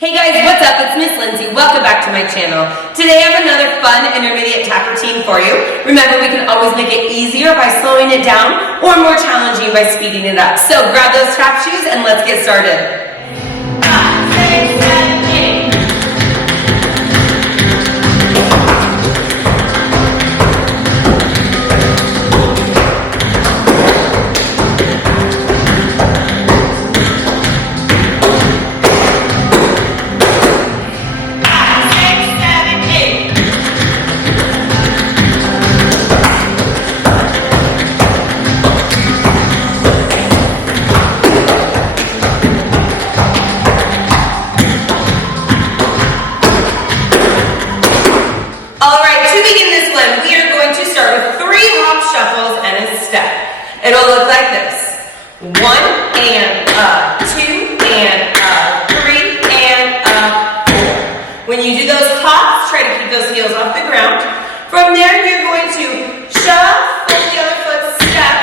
Hey guys, what's up? It's Miss Lindsay. Welcome back to my channel. Today I have another fun intermediate tap routine for you. Remember, we can always make it easier by slowing it down or more challenging by speeding it up. So grab those tap shoes and let's get started. 5, 6, 7, 8. It'll look like this. 1 and up, 2 and up, 3 and up, 4. When you do those hops, try to keep those heels off the ground. From there, you're going to shuffle the other foot, step,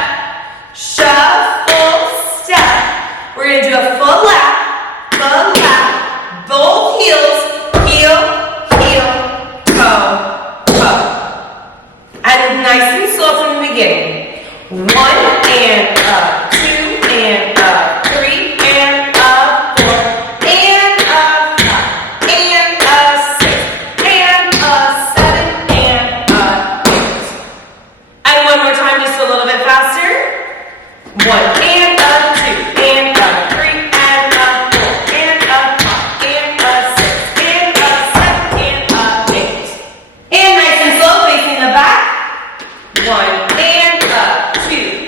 shuffle, step. We're going to do a full lap, both heels, heel, heel, toe, toe. And nice and slow from the beginning. 1 and up, 2 and up, 3 and up, 4 and up, 5 and up, 6 and up, 7 and up, 8. And one more time, just a little bit faster. 1 and up, 2 and up, 3 and up, 4 and up, 5 and up, 6 and up, 7 and up, 8. And nice and slow, facing the back. 1 and up, 2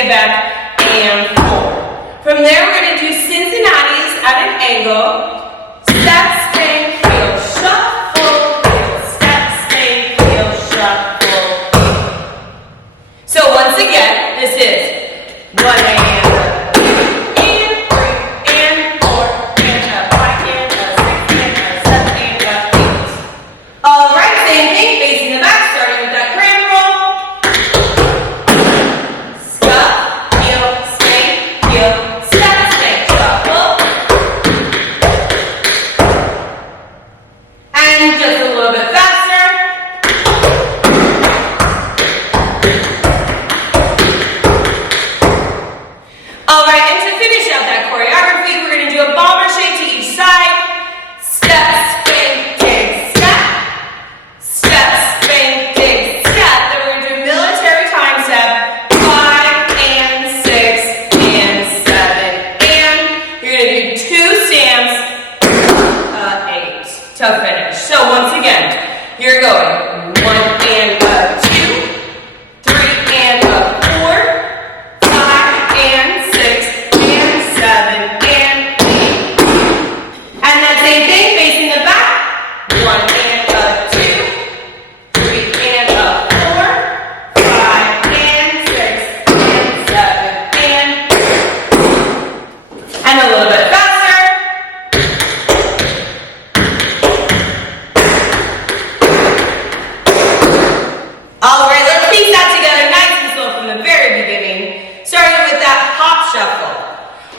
it back, and forward. From there, we're going to do Cincinnati's at an angle. Step, spin, heel, shuffle, heel. Step, spin, heel, shuffle, heel. So once again, this is 1 and a 2 and 3 and 4 and a 5 and a 6 and a 7 and a 8. All right, same thing, facing the back, starting with that cramp roll. Scuff, heel, spank, heel, step, spank, shuffle. And just a little bit faster. All right, and to finish out that choreography, we're going to do a bomber shake to each side. Step, spin, dig, step. Step, spin, dig, step. Then we're going to do a military time step. 5 and 6 and 7. And you're going to do 2 stamps, 8 to finish. So once again, you're going 1 and a 2, 3 and a 4, 5 and 6 and 7 and 8. And that same thing facing the back. 1 and a 2, 3 and a 4, 5 and 6 and 7 and a little bit faster. All right, let's piece that together nice and slow from the very beginning, starting with that hop shuffle.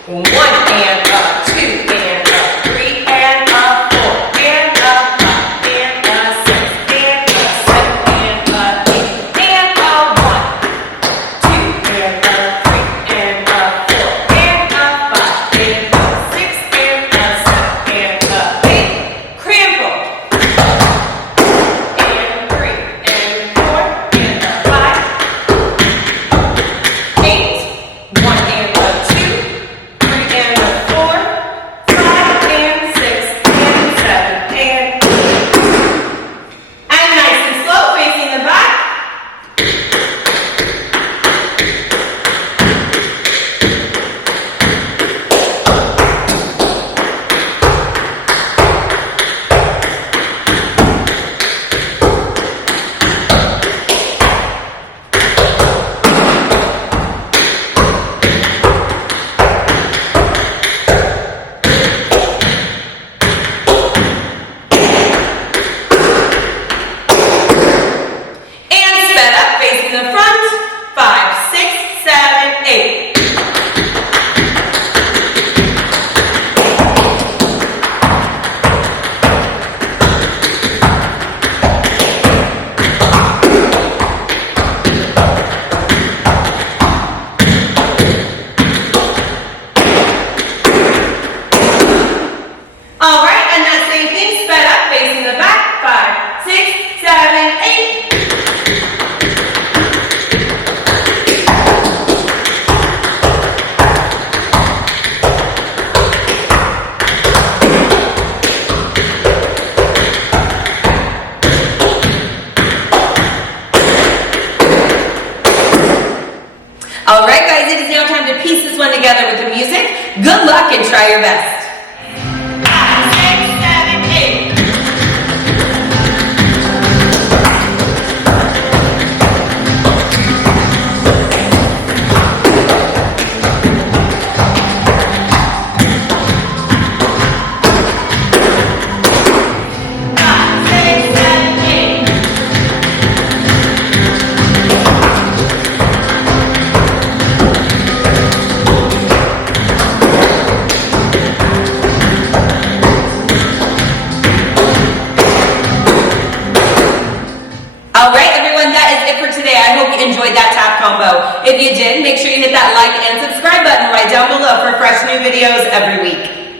1 and a 2 and a 3 and a 4 and a 5 and a 6 and a 7 and a 8 and a 1, 2 and a 3 and a 4 and a 5 and a 6 and a 7 and a 8. Cramp roll. And 3 and 4 and a 5, 8, 1 and a 2, 3 and a 4, 5 and 6 and 7 and 8. And nice and slow, facing the back. And sped up, facing the front. 5, 6, 7, 8. All right, and that same thing, sped up, facing the back. 5, 6, 7, 8. All right, guys, it is now time to piece this one together with the music. Good luck and try your best. 5, 6, 7, 8. Enjoyed that tap combo. If you did, make sure you hit that like and subscribe button right down below for fresh new videos every week.